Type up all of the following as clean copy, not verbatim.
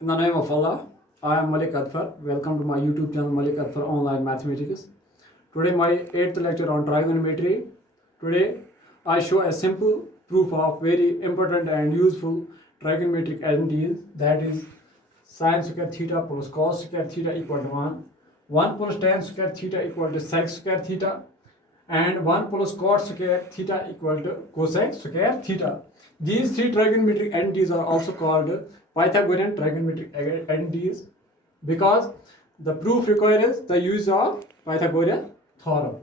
In the name of Allah, I am Malik Adfar. Welcome to my YouTube channel Malik Adfar Online Mathematics. Today my 8th lecture on trigonometry. Today I show a simple proof of very important and useful trigonometric identities, that is sin square theta plus cos square theta equal to 1 plus tan square theta equal to sec square theta, and 1 plus cot square theta equal to cosec square theta. These three trigonometric entities are also called Pythagorean trigonometric entities because the proof requires the use of Pythagorean theorem.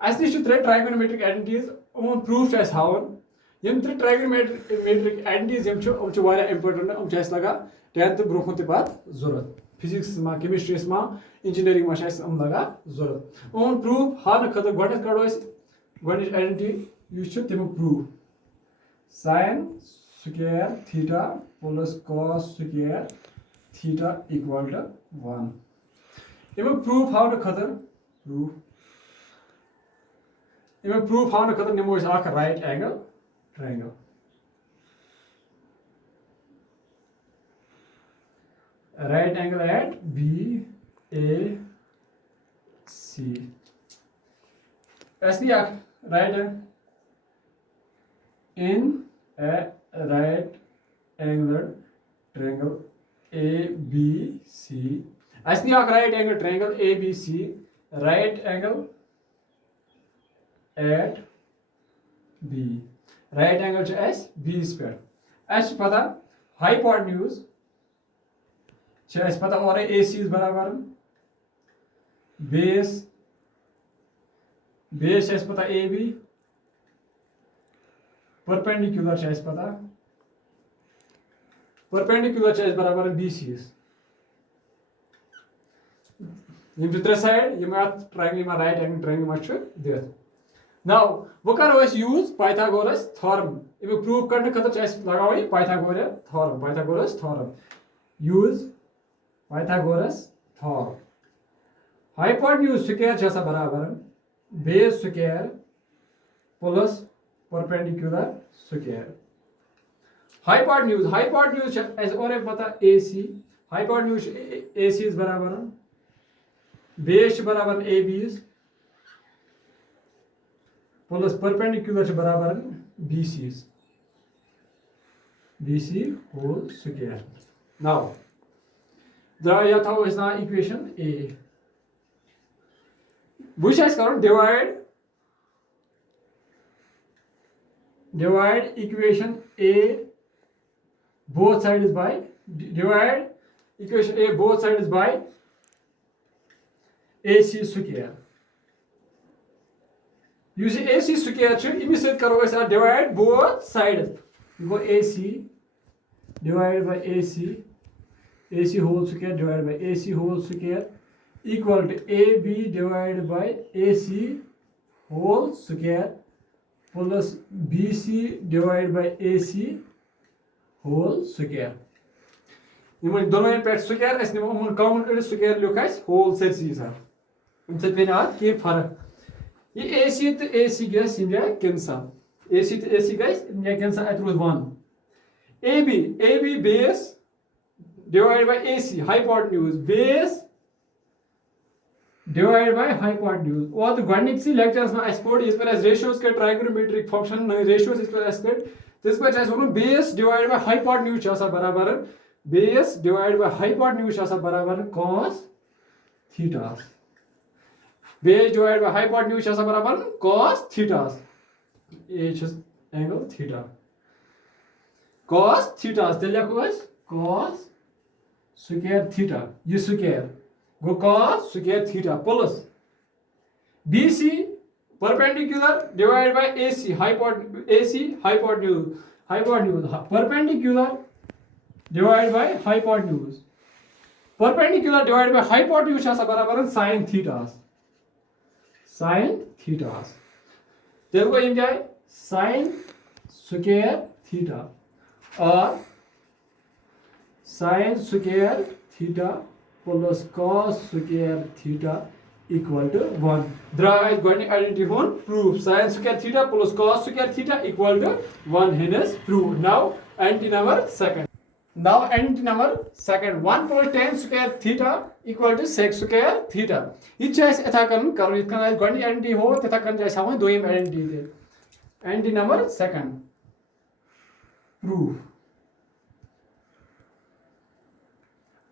As these three trigonometric entities, proof is how Yama three trigonometric entities important लगा 10th ब्रोखुन ते बात जरूरत physics में chemistry में engineering में लगा जरूरत proof हान खतर गड कड़ो गड आइडेंटिटी यूज तमुक proof sin square theta plus cos square theta equal to 1 यम प्रूफ हान खतर निमो right angle triangle right angle at BAC. As the right in a right angle triangle ABC. As the right angle triangle ABC, right angle at B. Right angle to S B square. As पता hypotenuse पता और AC is बराबर base पता AB perpendicular पता perpendicular बराबर BC यम त्रे side यम triangle में right angle triangle में दित नाउ वो करो यूज पाइथागोरस थ्योरम इमे प्रूव करने खतर लगाओ Pythagoras theorem use Pythagoras theorem. Hypotenuse square जैसा बराबर base square plus perpendicular square. Hypotenuse ऐसे और एक पता AC. Hypotenuse AC is बराबर base बराबर AB plus perpendicular बराबर BC whole square. Now is now equation A. Which is called divide equation A both sides by divide equation A both sides by AC square. You see AC square immediately karo divide both sides. You go AC divided by AC whole square divided by AC whole square equal to AB divided by AC whole square plus BC divided by AC whole square. इमन दोनों पे square ऐसे निमो उमन common कर square लिखा है whole set चीज है इनसे बिना के फर्क ये AC तो AC gas India cancel AC तो AC gas India cancel at root 1 AB base divided by AC hypotenuse base divided by hypotenuse और तो गणित सी लेक्चर्स में एक्सपोर्ट इस पर रेशियोज के ट्राइगोनोमेट्रिक फंक्शन रेशियोज इस पर एक्सपोर्ट इस पर चाहे सुनो बेस डिवाइडेड बाय हाइपोटेन्यूज ऐसा बराबर बेस डिवाइडेड बाय हाइपोटेन्यूज ऐसा बराबर cos theta base divided by hypotenuse ऐसा बराबर cos थीटा ये एंगल थीटा cos थीटा तेल लिखो cos square theta ये square go cos square theta plus BC perpendicular divided by AC hypotenuse perpendicular divided by hypotenuse ऐसा बराबर sin theta तेरे को इन जाए sin square theta और sin square theta plus cos square theta equal to 1. Draw going identity one proof sin square theta plus cos square theta equal to 1 hence proof. Now and in our second. Now identity number second 1 plus tan square theta equal to sec square theta. ये चीज़ ऐसा करूँ इतना ना गणित identity हो तथा करने जैसा हो दो ही identity दे. Identity number second proof.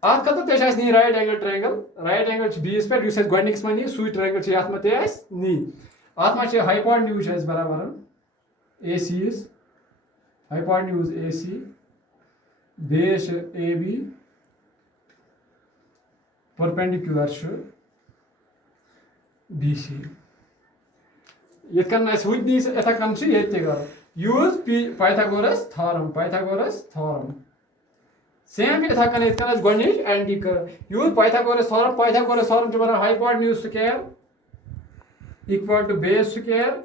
आज कतो तेज ऐस नहीं right angle triangle बीस पे यूसेस गणित में नहीं सुई triangle चाहिए आज में तेज नहीं आज में चाहिए hypotenuse ऐस बराबर AC is hypotenuse AC base AB perpendicular to BC. Yet can I switch these at a country yet use Pythagoras theorem. Same as I can as Gonish and use Pythagoras theorem to hypotenuse square equal to base square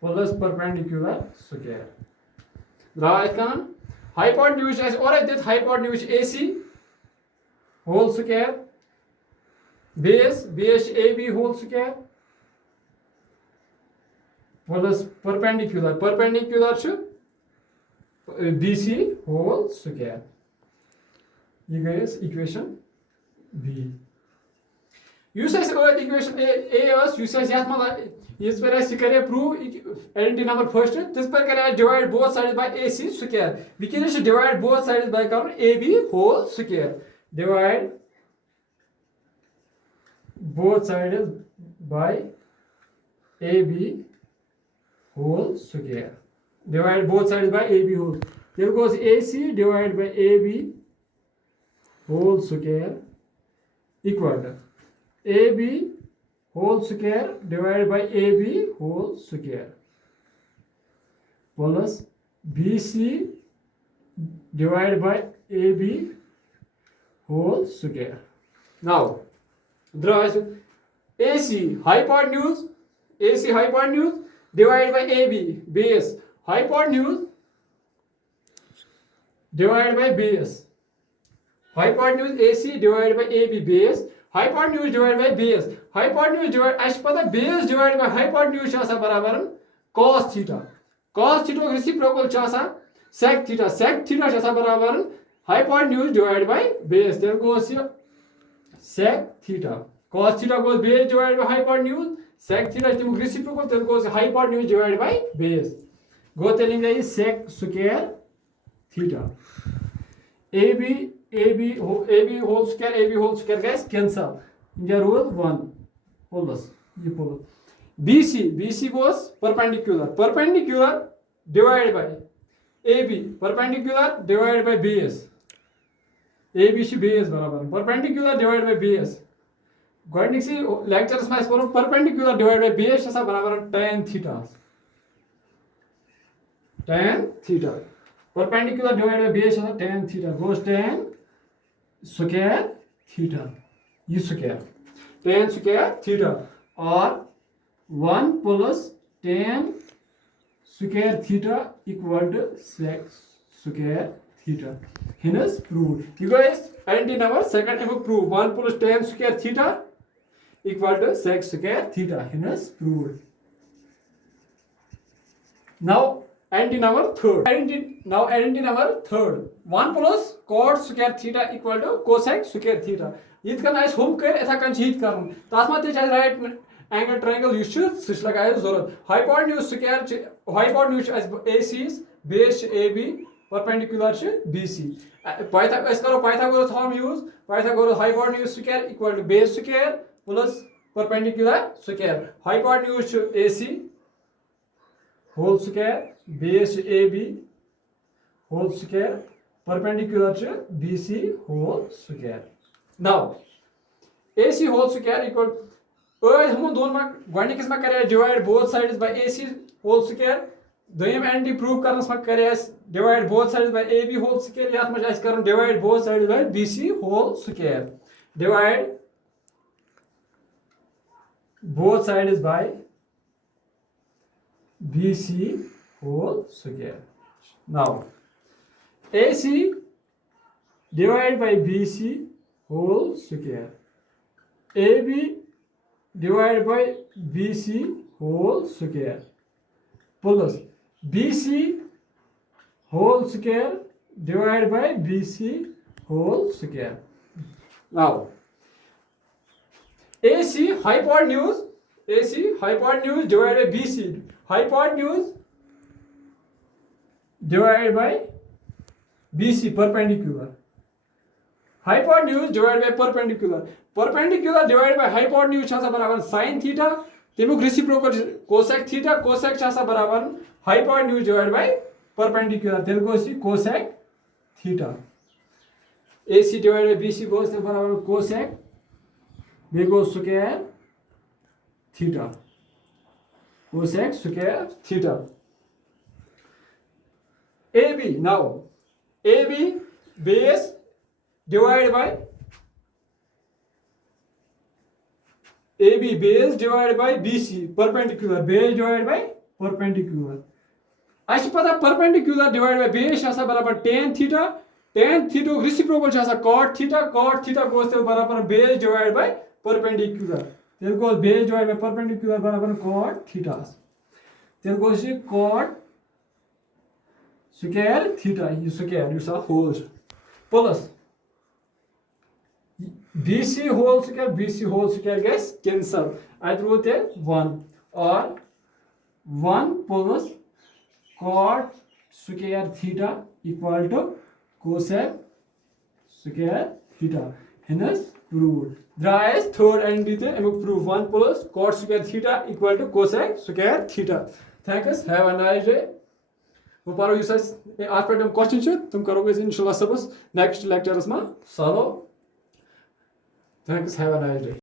plus perpendicular square. Draw it can hypotenuse as or I did hypotenuse AC whole square base AB whole square plus perpendicular to BC whole square. You guys equation B. You says equation A was you says yes पर ऐसे करें prove identity number first this पर करें divide both sides by AC square. We can just divide both sides by AB whole square. Divide both sides by AB whole square. Divide both sides by AB whole. There goes AC divided by AB whole square equal to AB whole square divided by AB whole square plus BC divided by AB whole square. Now draw AC hypotenuse divided by AB base hypotenuse divided by base hypotenuse AC divided by AB base hypotenuse divided by base hypotenuse divided as per the base divided by hypotenuse chasa barabar cos theta reciprocal chasa sec theta chasa barabar hypotenuse divided by base. There goes your sec theta. Cos theta goes base divided by hypotenuse. Sec theta is reciprocal. There goes hypotenuse divided by base. Go telling me sec square theta. AB whole square guys cancel. In the rule 1. Hold us. BC goes perpendicular divided by AB perpendicular divided by BS. ABC BS बराबर perpendicular divided by BS. गॉड सी lectures में इसको perpendicular divided by BS ऐसा बराबर tan theta. Perpendicular divided by BS ऐसा tan theta goes tan square theta. ये square tan square theta और 1 plus tan square theta equal to sec square theta. Hence proved. You guys identity number second if prove 1 plus tan square theta equal to sec square theta. Hence proved. Now identity number third. Identity number third. 1 plus cot square theta equal to cosec square theta. It can as home care etha kan cheat karun. Tasma te right angle triangle you should switch लगाए जरूरत. Hypotenuse as AC is base AB perpendicular to BC. Pythagoras theorem use. Pythagoras hypotenuse square equal to base square plus perpendicular square. Hypotenuse to AC whole square base AB whole square perpendicular to BC whole square. Now AC whole square equal हम दोनों में गणित में करें divide both sides by AC whole square दोयम एंटी prove करनस में करें divide both sides by AB whole square यात में जाइस करन divide both sides by BC whole square divide both sides by BC whole square. Now AC divided by BC whole square AB divided by BC whole square plus BC whole square divided by BC whole square. Now, AC hypotenuse divided by BC. Hypotenuse divided by BC perpendicular. Hypotenuse divided by perpendicular. Perpendicular divided by hypotenuse छासा बराबर sin theta. तेमुक reciprocal cosec theta. Cosec छासा बराबर hypotenuse divided by perpendicular. तेल goes cosec theta. AC divided by BC goes to बराबर cosec. B goes square theta. Cosec square theta. AB now. AB base divided by AB base divided by BC perpendicular. Base divided by perpendicular. अच्छी पता perpendicular divided by base ऐसा बराबर tan theta. Tan theta reciprocal ऐसा cot theta. Cot theta goes to बराबर base divided by perpendicular. There goes base divided by perpendicular बराबर cot theta. There goes cot square theta. You square you saw whole plus BC whole square gets cancel. I wrote a 1 or 1 plus cot square theta equal to cosec square theta. Hence proved. Dries third and with a proof 1 plus cot square theta equal to cosec square theta. Thanks. Have a nice day. वो पारो use आज पे question छ तुम करोगे इंशाल्लाह सबस next lectures में solve. Thanks. Have a nice day.